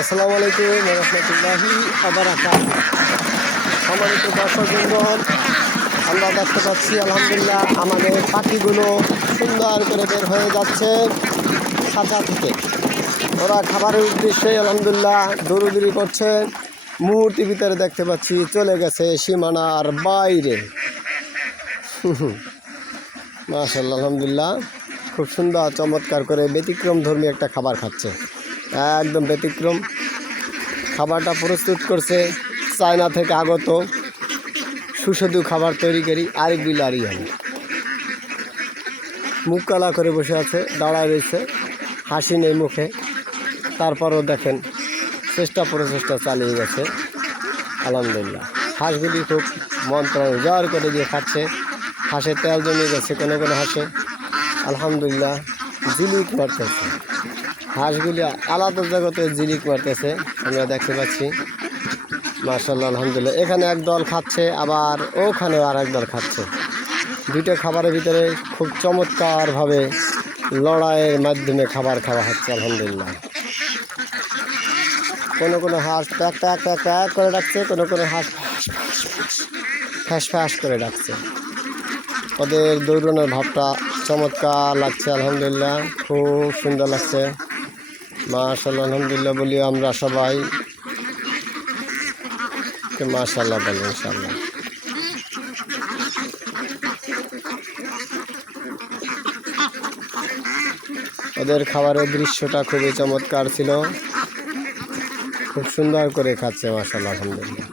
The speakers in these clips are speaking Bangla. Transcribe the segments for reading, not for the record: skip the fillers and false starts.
আসসালামু আলাইকুম ওয়া রাহমাতুল্লাহি ওয়া বারাকাতুহু। সম্মানিত দর্শকবৃন্দ, আমরা দেখতে পাচ্ছি আলহামদুলিল্লাহ আমাদের পাখিগুলো সুন্দর করে বের হয়ে যাচ্ছে খাঁচা থেকে। ওরা খাবারের উদ্দেশ্যে আলহামদুলিল্লাহ দৌড়াদৌড়ি করছে। মুহূর্তের ভিতরে দেখতে পাচ্ছি চলে গেছে সীমানার বাইরে। মাশাআল্লাহ, আলহামদুলিল্লাহ খুব সুন্দর চমৎকার করে ব্যতিক্রম ধর্মী একটা খাবার খাচ্ছে। একদম ব্যতিক্রম খাবারটা প্রস্তুত করছে চায়না থেকে আগত সুস্বাদু খাবার তৈরি করি আরেক বিলারি আমি। মুখ কালা করে বসে আছে, দাঁড়ায় রয়েছে, হাসি নেই মুখে। তারপরও দেখেন প্রচেষ্টা চালিয়ে গেছে আলহামদুলিল্লাহ। হাঁসগুলি খুব মন্ত্র উজাড় করে দিয়ে খাচ্ছে। হাঁসে তেল জমে গেছে কোনো কোনো হাঁসে আলহামদুলিল্লাহ জিলিক মারতেছে। হাঁসগুলি আলাদা জগতে জিলিক মারতেছে আমরা দেখতে পাচ্ছি। মাশাআল্লাহ, আলহামদুলিল্লাহ এখানে এক দল খাচ্ছে, আবার ওখানেও আর এক দল খাচ্ছে। দুইটা খাবারের ভিতরে খুব চমৎকারভাবে লড়াইয়ের মাধ্যমে খাবার খাওয়া হচ্ছে আলহামদুলিল্লাহ। কোনো কোনো হাঁস প্যাক প্যাক প্যাক প্যাক করে ডাকছে, কোনো কোনো হাঁস ফ্যাস ফ্যাস করে ডাকছে। ওদের দৌড়ানোর ভাবটা চমৎকার লাগছে আলহামদুলিল্লাহ, খুব সুন্দর লাগছে। মাশাআল্লাহ, আলহামদুলিল্লাহ বলি আমরা সবাই মাশাআল্লাহ বলি ইনশাআল্লাহ। ওদের খাবারের দৃশ্যটা খুবই চমৎকার ছিল, খুব সুন্দর করে খাচ্ছে মাশাআল্লাহ, আলহামদুলিল্লাহ।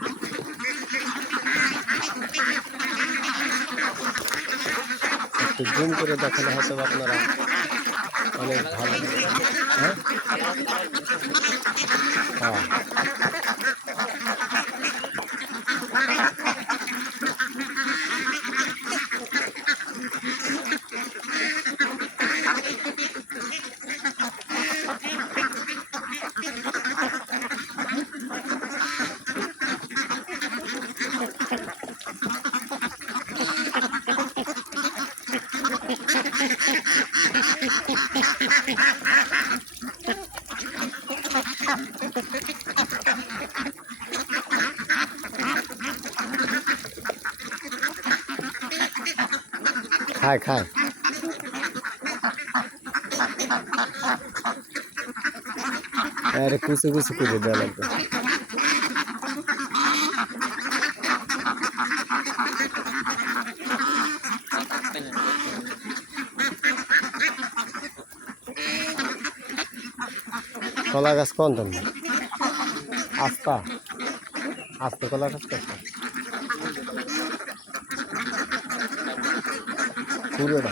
একটু জুম করে দেখালে হয়তো আপনারা অনেক ভালো। হ্যাঁ হ্যাঁ, খায় খায়। আরে কুচু কুচু করে দেওয়া লাগবে। কলা গাছ কোন তুমি? আস্তা আস্তে কলা গাছ করছে পুরোটা।